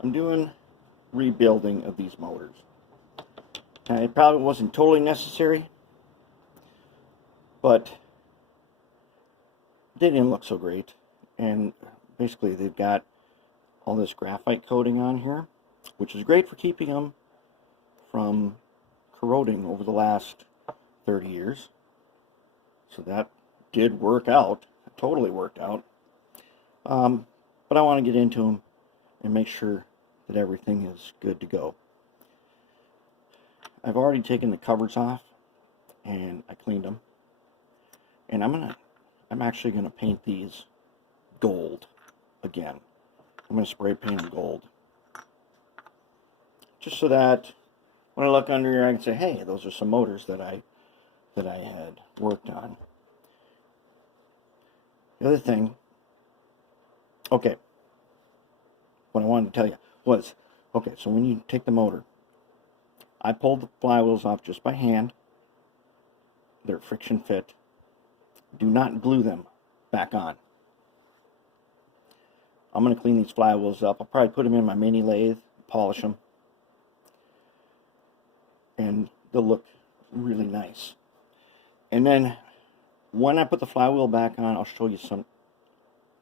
I'm doing rebuilding of these motors. And it probably wasn't totally necessary, but they didn't look so great. And basically they've got all this graphite coating on here, which is great for keeping them from corroding over the last 30 years. So that did work out. It totally worked out. But I want to get into them and make sure that everything is good to go. I've already taken the covers off and I cleaned them. And I'm actually gonna paint these gold again. I'm gonna spray paint them gold. Just so that when I look under here I can say, hey, those are some motors that I had worked on. The other thing, okay, what I wanted to tell you was, okay, so when you take the motor, I pulled the flywheels off just by hand. They're friction fit. Do not glue them back on. I'm going to clean these flywheels up. I'll probably put them in my mini lathe, polish them, and they'll look really nice. And then when I put the flywheel back on, I'll show you some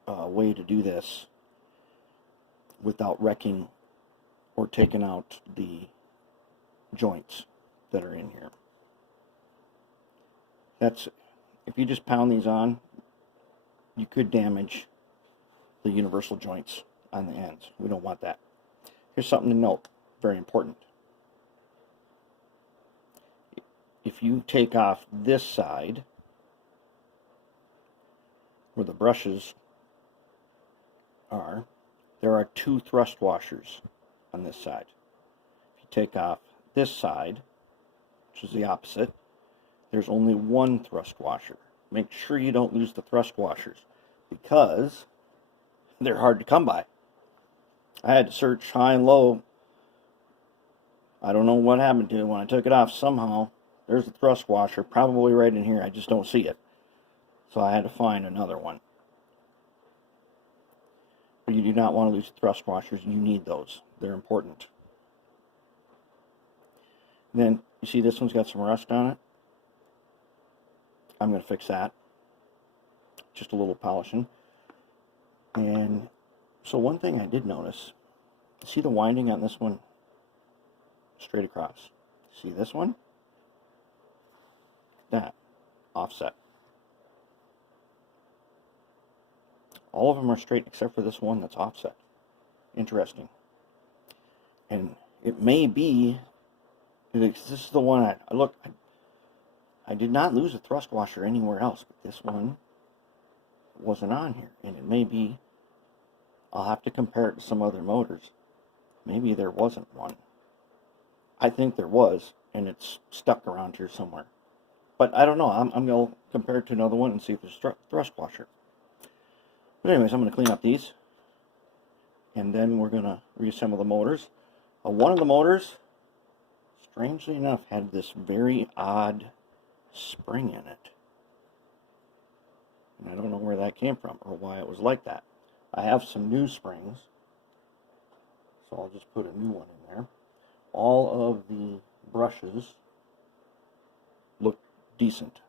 way to do this without wrecking or taking out the joints that are in here. If you just pound these on, you could damage the universal joints on the ends. We don't want that. Here's something to note, very important. If you take off this side where the brushes are, there are 2 thrust washers on this side. If you take off this side, which is the opposite, there's only 1 thrust washer. Make sure you don't lose the thrust washers because they're hard to come by. I had to search high and low. I don't know what happened to it when I took it off. Somehow there's a thrust washer probably right in here. I just don't see it. So I had to find another one. But you do not want to lose the thrust washers. You need those. They're important. Then you see this one's got some rust on it. I'm going to fix that. Just a little polishing. And so one thing I did notice, see the winding on this one straight across. See this one? That offset. All of them are straight except for this one that's offset. Interesting. And it may be, this is the one I did not lose a thrust washer anywhere else, but this one wasn't on here. And it may be, I'll have to compare it to some other motors. Maybe there wasn't one. I think there was, and it's stuck around here somewhere. But I don't know. I'm going to compare it to another one and see if there's a thrust washer. But anyways, I'm going to clean up these. And then we're going to reassemble the motors. One of the motors, strangely enough, had this very odd spring in it. And I don't know where that came from or why it was like that. I have some new springs, so I'll just put a new one in there. All of the brushes look decent.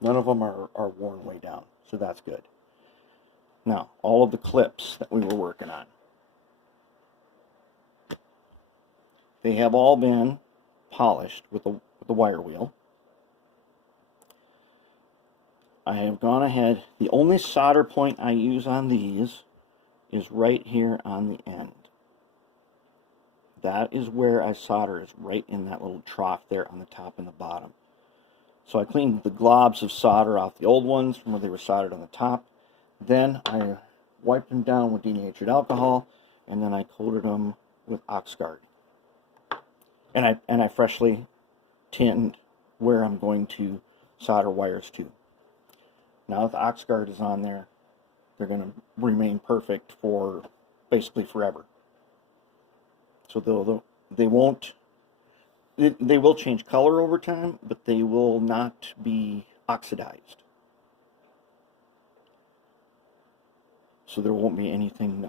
None of them are worn way down, so that's good. Now, all of the clips that we were working on, they have all been polished with the wire wheel. I have gone ahead. The only solder point I use on these is right here on the end. That is where I solder, is right in that little trough there on the top and the bottom. So I cleaned the globs of solder off the old ones from where they were soldered on the top. Then I wiped them down with denatured alcohol, and then I coated them with Oxguard. And I freshly tinned where I'm going to solder wires to. Now if the Oxguard is on there, they're going to remain perfect for basically forever. So they will change color over time, but they will not be oxidized. So there won't be anything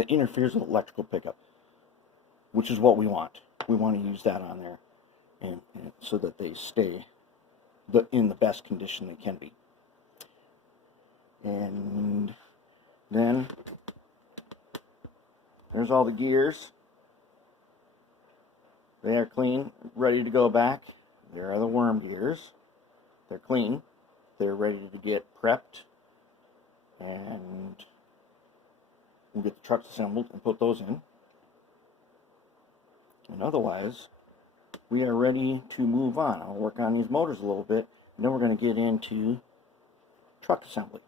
that interferes with electrical pickup, which is what we want. We want to use that on there, and so that they stay in the best condition they can be. And then there's all the gears. They are clean, ready to go back. There are the worm gears. They're clean. They're ready to get prepped, and we'll get the trucks assembled and put those in. And otherwise, we are ready to move on. I'll work on these motors a little bit, and then we're going to get into truck assembly.